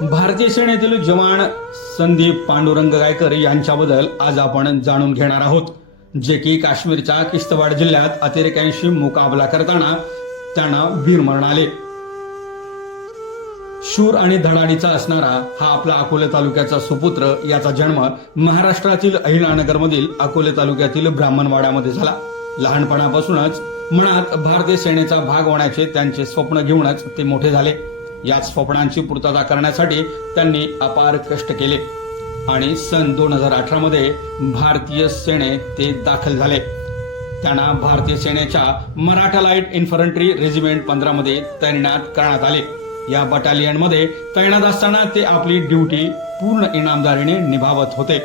भारतीय सेनेतील जवान संदीप पांडुरंग गायकर यांच्याबद्दल आज आपण जाणून घेणार आहोत. जे की काश्मीरच्या किश्तवाड जिल्ह्यात अतिरेक्यांशी मुकाबला करताना त्यांना वीरमरण आले. शूर आणि धडाडीचा असणारा हा आपला अकोले तालुक्याचा सुपुत्र याचा जन्म महाराष्ट्रातील अहिलानगरमधील अकोले तालुक्यातील ब्राह्मणवाड्यामध्ये झाला. लहानपणापासूनच मनात भारतीय सेनेचा भाग होण्याचे त्यांचे स्वप्न घेऊनच ते मोठे झाले. याच स्वप्नांची पूर्तता करण्यासाठी त्यांनी अपार कष्ट केले. आणि सन दोन हजार अठरामध्ये भारतीय सेनेत ते दाखल झाले. त्यांना भारतीय सेनेच्या मराठा लाइट इन्फंट्री रेजिमेंट पंधरामध्ये तैनात करण्यात आले. या बटालियनमध्ये तैनात असताना ते आपली ड्युटी पूर्ण इनामदारीने निभावत होते.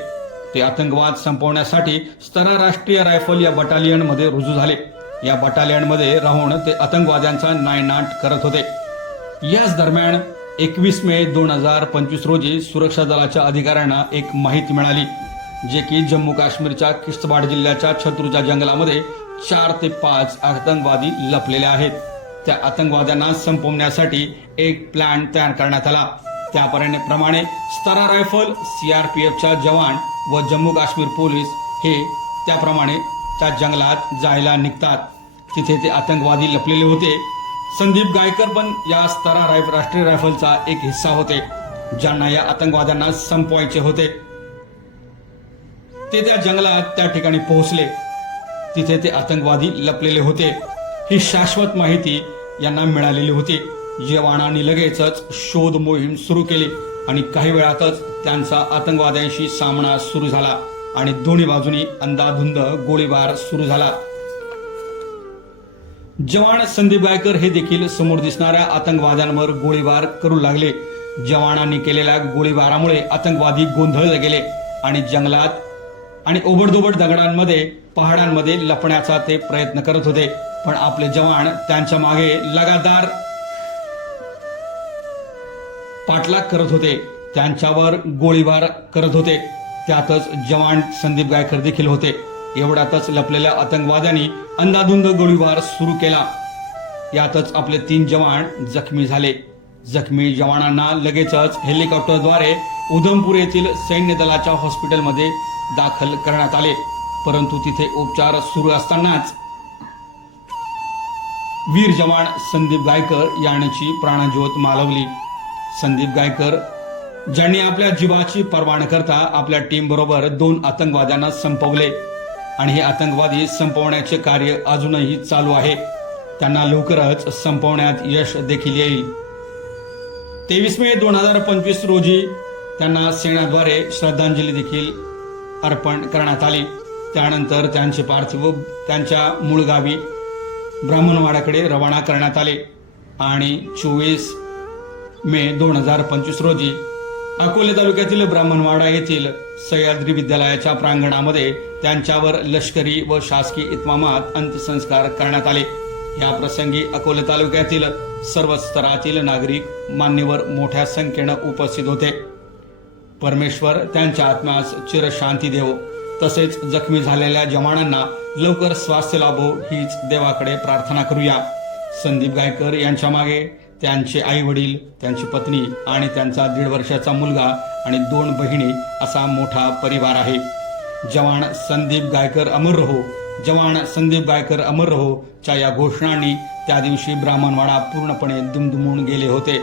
ते आतंकवाद संपवण्यासाठी स्तरा राष्ट्रीय रायफल या बटालियनमध्ये रुजू झाले. या बटालियनमध्ये राहून ते आतंकवाद्यांचा नायनाट करत होते. याच दरम्यान एकवीस मे दोन हजार पंचवीस रोजी सुरक्षा दलाच्या अधिकाऱ्यांना एक माहिती मिळाली जे की जम्मू काश्मीरच्या किश्तवाड जिल्ह्याच्या छत्रूच्या जंगलामध्ये चार ते पाच आतंकवादी लपलेले आहेत. त्या आतंकवाद्यांना संपवण्यासाठी एक प्लॅन तयार करण्यात आला. त्याप्रमाणे स्तरा रायफल सीआरपीएफच्या जवान व जम्मू काश्मीर पोलीस हे त्याप्रमाणे त्या जंगलात जायला निघतात. तिथे ते आतंकवादी लपलेले होते. संदीप गायकर पण या स्तरा रायफ राष्ट्रीय रायफलचा एक हिस्सा होते ज्यांना या आतंकवाद्यांना संपवायचे होते. ते त्या जंगलात त्या ठिकाणी पोहोचले. तिथे ते आतंकवादी लपलेले होते. ही शाश्वत माहिती यांना मिळालेली होती. जवानांनी लगेचच शोध मोहीम सुरू केली आणि काही वेळातच त्यांचा आतंकवाद्यांशी सामना सुरू झाला आणि दोन्ही बाजूनी अंदाधुंद गोळीबार सुरू झाला. जवान संदीप गायकर हे देखील समोर दिसणाऱ्या आतंकवाद्यांवर गोळीबार करू लागले. जवानांनी केलेल्या गोळीबारामुळे आतंकवादी गोंधळले गेले आणि जंगलात आणि ओबडधोबड दगडांमध्ये पहाडांमध्ये लपण्याचा ते प्रयत्न करत होते. पण आपले जवान त्यांच्या मागे लगातार पाठलाग करत होते. त्यांच्यावर गोळीबार करत होते. त्यातच जवान संदीप गायकर देखील होते. एवढ्यातच लपलेल्या आतंकवाद्यांनी अंदाधुंद गोळीबार सुरू केला. यातच आपले तीन जवान जखमी झाले. जखमी जवानांना लगेचच हेलिकॉप्टरद्वारे उधमपूर येथील सैन्य दलाच्या हॉस्पिटलमध्ये दाखल करण्यात आले. परंतु तिथे उपचार सुरू असतानाच वीर जवान संदीप गायकर यांची प्राणज्योत मालवली. संदीप गायकर ज्यांनी आपल्या जीवाची पर्वा न करता आपल्या टीम बरोबर दोन आतंकवाद्यांना संपवले. आणि हे आतंकवादी संपवण्याचे कार्य अजूनही चालू आहे. त्यांना लवकरच संपवण्यात यश देखील येईल. तेवीस मे दोन हजार पंचवीस रोजी त्यांना सेनाद्वारे श्रद्धांजली देखील अर्पण करण्यात आली. त्यानंतर त्यांचे पार्थिव त्यांच्या मूळ गावी ब्राह्मणवाड्याकडे रवाना करण्यात आले. आणि चोवीस मे दोन हजार पंचवीस रोजी अकोले तालुक्यातील ब्राह्मणवाडा येथील सह्याद्री विद्यालयाच्या प्रांगणामध्ये त्यांच्यावर लष्करी व शासकीय इतमामात अंत्यसंस्कार करण्यात आले. या प्रसंगी अकोले तालुक्यातील सर्व स्तरातील नागरिक मान्यवर मोठ्या संख्येनं उपस्थित होते. परमेश्वर त्यांच्या आत्म्यास चिरशांती देवो. तसेच जखमी झालेल्या जवानांना लवकर स्वास्थ्य लाभो हीच देवाकडे प्रार्थना करूया. संदीप गायकर यांच्या मागे त्यांचे आई वडील त्यांची पत्नी आणि त्यांचा दीड वर्षाचा मुलगा आणि दोन बहिणी असा मोठा परिवार आहे. जवान संदीप गायकर अमर रहो जवान संदीप गायकर अमर रहो च्या या घोषणांनी त्या दिवशी ब्राह्मणवाडा पूर्णपणे दुमदुमून गेले होते.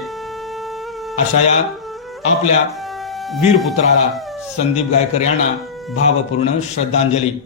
अशा या आपल्या वीरपुत्राला संदीप गायकर यांना भावपूर्ण श्रद्धांजली.